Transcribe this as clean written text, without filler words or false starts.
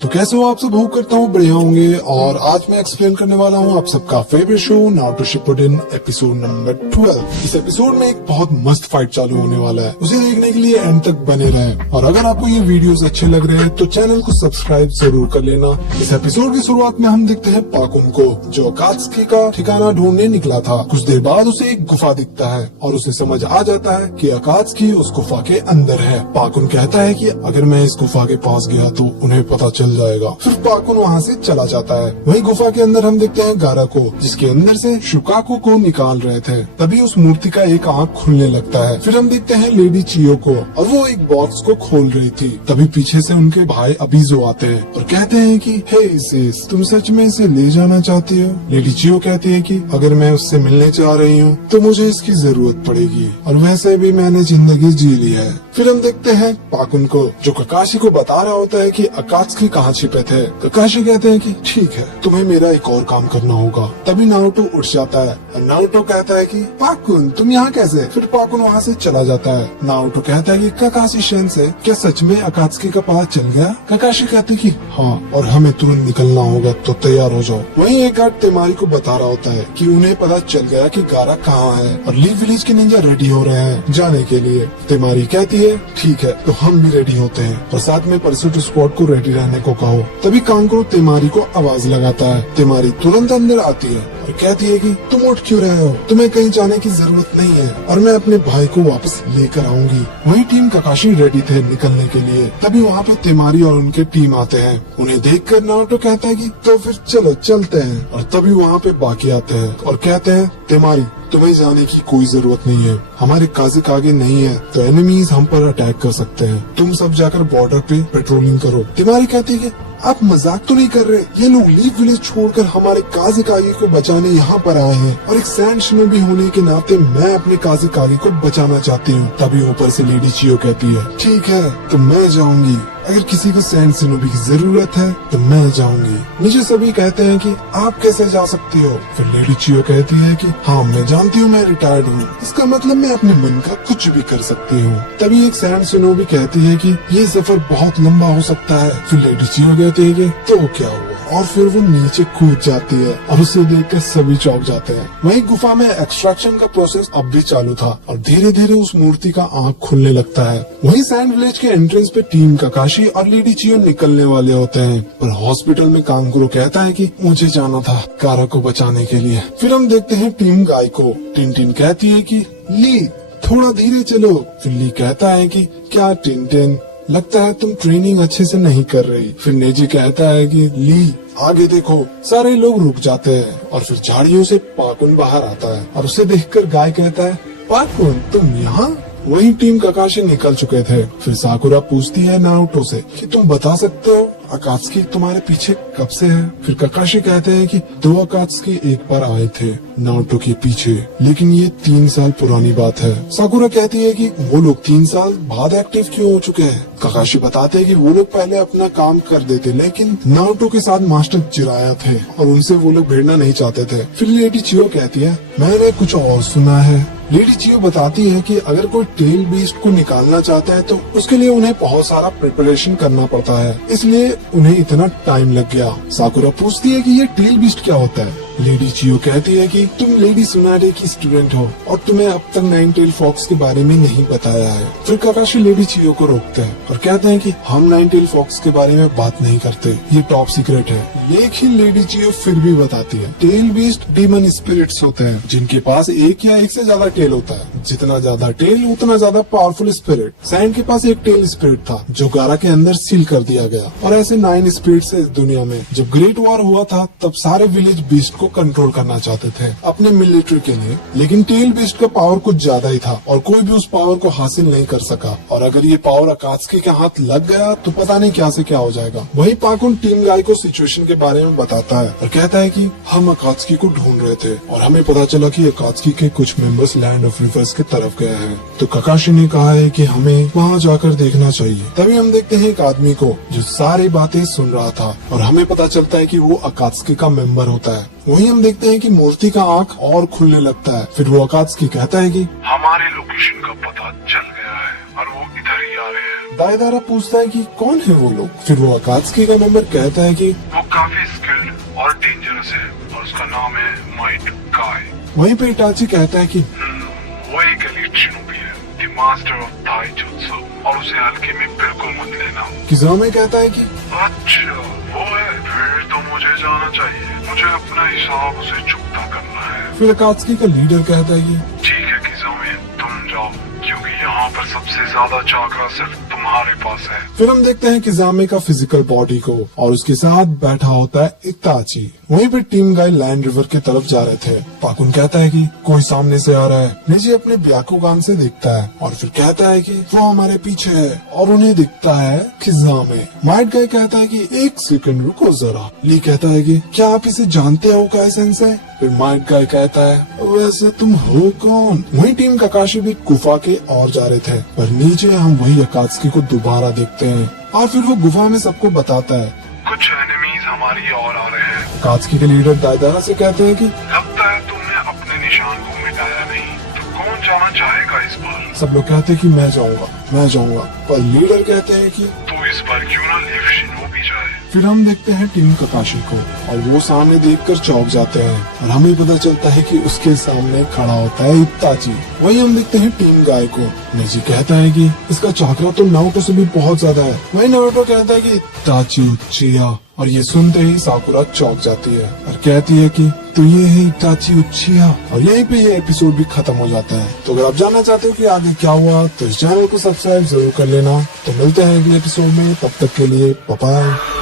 तो कैसे हो आप सब, होप करता हूँ बढ़िया होंगे। और आज मैं एक्सप्लेन करने वाला हूँ आप सबका favourite show Naruto Shippuden episode number 12। इस एपिसोड में एक बहुत मस्त फाइट चालू होने वाला है, उसे देखने के लिए एंड तक बने रहें। और अगर आपको ये वीडियोस अच्छे लग रहे हैं तो चैनल को सब्सक्राइब जरूर कर लेना। इस एपिसोड की शुरुआत में हम देखते हैं पाकुन को, जो अकात्सुकी का ठिकाना ढूंढने निकला था। कुछ देर बाद उसे एक गुफा दिखता है और उसे समझ आ जाता है कि अकात्सुकी उस गुफा के अंदर है। पाकुन कहता है कि अगर मैं इस गुफा के पास गया तो उन्हें पता चल जाएगा। फिर पाकुन वहाँ से चला जाता है। वहीं गुफा के अंदर हम देखते हैं गारा को, जिसके अंदर से शुकाकू को निकाल रहे थे। तभी उस मूर्ति का एक आँख खुलने लगता है। फिर हम देखते हैं लेडी चियो को, और वो एक बॉक्स को खोल रही थी। तभी पीछे से उनके भाई अबीजो आते हैं और कहते हैं कि हे सिस, तुम सच में इसे ले जाना चाहती हो? लेडी चियो कहती है कि अगर मैं उससे मिलने जा रही हूँ तो मुझे इसकी जरूरत पड़ेगी, और वैसे भी मैंने जिंदगी जी ली है। फिर हम देखते हैं पाकुन को, जो ककाशी को बता रहा होता है कि अकात्सुकी कहाँ छिपे थे। ककाशी कहते हैं कि ठीक है, तुम्हें मेरा एक और काम करना होगा। तभी नारुतो उठ जाता है और नारुतो कहता है कि पाकुन तुम यहाँ कैसे? फिर पाकुन वहाँ से चला जाता है। नारुतो कहता है कि ककाशी सेंसेई, क्या सच में अकात्सुकी का पता चल गया? ककाशी कहते कि हाँ, और हमें तुरंत निकलना होगा, तो तैयार हो जाओ। वहीं एक गार्ड तेमारी को बता रहा होता है कि उन्हें पता चल गया कि गारा कहाँ है और लीफ विलेज के निंजा रेडी हो रहे हैं जाने के लिए। तेमारी कहती है ठीक है, तो हम भी रेडी होते हैं और साथ में परसूट स्क्वाड को रेडी रहने को कहो। तभी कांकरो तेमारी को आवाज लगाता है। तेमारी तुरंत अंदर आती है और कहती है कि तुम उठ क्यों रहे हो? तुम्हें कहीं जाने की जरूरत नहीं है और मैं अपने भाई को वापस लेकर आऊंगी। वही टीम ककाशी रेडी थे निकलने के लिए। तभी वहाँ पे तेमारी और उनके टीम आते हैं। उन्हें देखकर नारुतो कहता है कि तो फिर चलो चलते हैं। और तभी वहाँ पे बाकी आते हैं और कहते हैं तेमारी, तुम्हें जाने की कोई जरूरत नहीं है, हमारे काज़ेकागे नहीं है तो एनिमीज हम पर अटैक कर सकते हैं। तुम सब जाकर बॉर्डर पे पेट्रोलिंग करो। तेमारी कहती है कि आप मजाक तो नहीं कर रहे? ये लोग लीफ विलेज छोड़कर हमारे काज़ेकागे को बचाने यहाँ पर आए हैं, और एक सैंड शिनोबी होने के नाते मैं अपने काज़ेकागे को बचाना चाहती हूँ। तभी ऊपर से लेडी चियो कहती है ठीक है, तो मैं जाऊंगी। अगर किसी को सैंड शिनोबी की जरूरत है तो मैं जाऊंगी। नीचे सभी कहते हैं कि आप कैसे जा सकती हो? फिर लेडी चियो कहती है कि हाँ, मैं जानती हूँ मैं रिटायर्ड हूँ, इसका मतलब मैं अपने मन का कुछ भी कर सकती हूँ। तभी एक सैंड शिनोबी कहती है कि ये सफर बहुत लंबा हो सकता है। फिर लेडी चियो कहती है कि तो क्या हुआ, और फिर वो नीचे कूद जाती है और उसे देखकर सभी चौंक जाते हैं। वहीं गुफा में एक्सट्रैक्शन का प्रोसेस अब भी चालू था और धीरे धीरे उस मूर्ति का आँख खुलने लगता है। वहीं सैंड विलेज के एंट्रेंस पे टीम ककाशी और लेडी चियो निकलने वाले होते हैं, पर हॉस्पिटल में कांगुरो कहता है कि मुझे जाना था गारा को बचाने के लिए। फिर हम देखते हैं टीम गाय को। टिन कहती है कि ली थोड़ा धीरे चलो। फिर ली कहता है कि क्या टिन, लगता है तुम ट्रेनिंग अच्छे से नहीं कर रही। फिर नेजी कहता है कि ली आगे देखो। सारे लोग रुक जाते हैं और फिर झाड़ियों से पाकुन बाहर आता है और उसे देखकर गाय कहता है पाकुन तुम यहाँ? वही टीम ककाशी निकल चुके थे। फिर साकुरा पूछती है नारुतो से कि तुम बता सकते हो अकात्सुकी तुम्हारे पीछे कब से है? फिर ककाशी कहते हैं कि दो अकात्सुकी एक बार आए थे नारुतो के पीछे, लेकिन ये 3 साल पुरानी बात है। साकुरा कहती है कि वो लोग 3 साल बाद एक्टिव क्यों हो चुके हैं? ककाशी बताते हैं कि वो लोग पहले अपना काम कर देते, लेकिन नारुतो के साथ मास्टर जिराया थे और उनसे वो लोग भिड़ना नहीं चाहते थे। फिर लेडी चियो कहती है मैंने कुछ और सुना है। लेडी चियो बताती है कि अगर कोई टेल बीस्ट को निकालना चाहता है तो उसके लिए उन्हें बहुत सारा प्रिपरेशन करना पड़ता है, इसलिए उन्हें इतना टाइम लग गया। साकुरा पूछती है कि ये टेल बीस्ट क्या होता है? लेडी चियो कहती है कि तुम लेडी सुनाडे की स्टूडेंट हो और तुम्हें अब तक 9 टेल फॉक्स के बारे में नहीं बताया है। फिर ककाशी लेडी चियो को रोकते हैं और कहते हैं कि हम 9 टेल फॉक्स के बारे में बात नहीं करते, ये टॉप सीक्रेट है। लेकिन लेडी चियो फिर भी बताती है टेल बीस्ट डीमन स्पिरिट्स होते हैं, जिनके पास एक या एक से ज्यादा टेल होता है। जितना ज्यादा टेल उतना ज्यादा पावरफुल स्पिरिट। सैंड के पास एक टेल स्पिरिट था जो गारा के अंदर सील कर दिया गया, और ऐसे 9 स्पिरिट्स है इस दुनिया में। जब ग्रेट वॉर हुआ था तब सारे विलेज बीस्ट को कंट्रोल करना चाहते थे अपने मिलिट्री के लिए, लेकिन टेल बीस्ट का पावर कुछ ज्यादा ही था और कोई भी उस पावर को हासिल नहीं कर सका। और अगर ये पावर अकात्सुकी के हाथ लग गया तो पता नहीं क्या से क्या हो जाएगा। वही पाकुन टीम गाय को सिचुएशन के बारे में बताता है और कहता है कि हम अकात्सुकी को ढूंढ रहे थे और हमें पता चला कि अकात्सुकी के कुछ मेंबर्स लैंड ऑफ रिवर्स के तरफ गए हैं, तो ककाशी ने कहा है कि हमें वहाँ जाकर देखना चाहिए। तभी हम देखते हैं एक आदमी को जो सारी बातें सुन रहा था और हमें पता चलता है कि वो अकात्सुकी का मेंबर होता है। वही हम देखते हैं कि मूर्ति का आँख और खुलने लगता है। फिर वो अकात्सुकी कहता है कि हमारे लोकेशन का पता चल गया है और वो इधर ही आ रहे हैं। दायदारा पूछता है कि कौन है वो लोग। फिर वो अकात्सुकी का मेंबर कहता है कि वो काफी स्किल्ड और डेंजरस है और उसका नाम है माइट गाय। वहीं पे इटाची कहता है कि वो एक एलीट शिनोबी है, द मास्टर ऑफ ताई जुत्सु, और उसे हल्के में बिल्कुल मत लेना। किज़ामे कहता है कि अच्छा वो है, फिर तो मुझे जाना चाहिए, मुझे अपना हिसाब उसे चुकता करना है। फिर अकात्सुकी का लीडर कहता है कि ठीक है किज़ामे, तुम जाओ, क्योंकि यहाँ पर सबसे ज्यादा चाकरा सिर्फ तुम्हारे पास है। फिर हम देखते हैं किज़ामे का फिजिकल बॉडी को और उसके साथ बैठा होता है इताची। वहीं पे टीम गाय लैंड रिवर की तरफ जा रहे थे। पाकुन कहता है कि कोई सामने से आ रहा है। निजी अपने ब्याकुगान से देखता है और फिर कहता है कि वो हमारे पीछे है और उन्हें दिखता है किज़ामे। माइट गाय कहता है कि एक सेकंड रुको जरा। ली कहता है कि क्या आप इसे जानते हो काय सेंसेई? फिर माइट गाय कहता है वैसे तुम हो कौन? वही टीम काकाशी भी गुफा के और जा रहे थे, पर नीचे हम वही अकात्सुकी को दोबारा देखते हैं और फिर वो गुफा में सबको बताता है। कुछ एनिमीज हमारी ओर आ रहे हैं। अकात्सुकी के लीडर दायदारा से कहते हैं कि लगता है तुमने अपने निशान को मिटाया नहीं, तो कौन जाना चाहेगा इस बार? सब लोग कहते हैं कि मैं जाऊंगा, पर लीडर कहते हैं कि तो इस बार क्यों ना लीफ शिनोबी जाए। फिर हम देखते हैं टीम काकाशी को और वो सामने देखकर चौंक जाते हैं और हमें पता चलता है कि उसके सामने खड़ा होता है इताची। वहीं हम देखते हैं टीम गाय को। निजी कहता है कि इसका चाकरा तो नारुतो से भी बहुत ज्यादा है। वहीं नारुतो कहता है कि इताची उचिया, और ये सुनते ही साकुरा चौंक जाती है और कहती है कि तो ये है इताची उचिया। और यहीं पे ये एपिसोड भी खत्म हो जाता है। तो अगर आप जानना चाहते हो कि आगे क्या हुआ तो इस चैनल को सब्सक्राइब जरूर कर लेना। तो मिलते हैं अगले एपिसोड में, तब तक के लिए बाय बाय।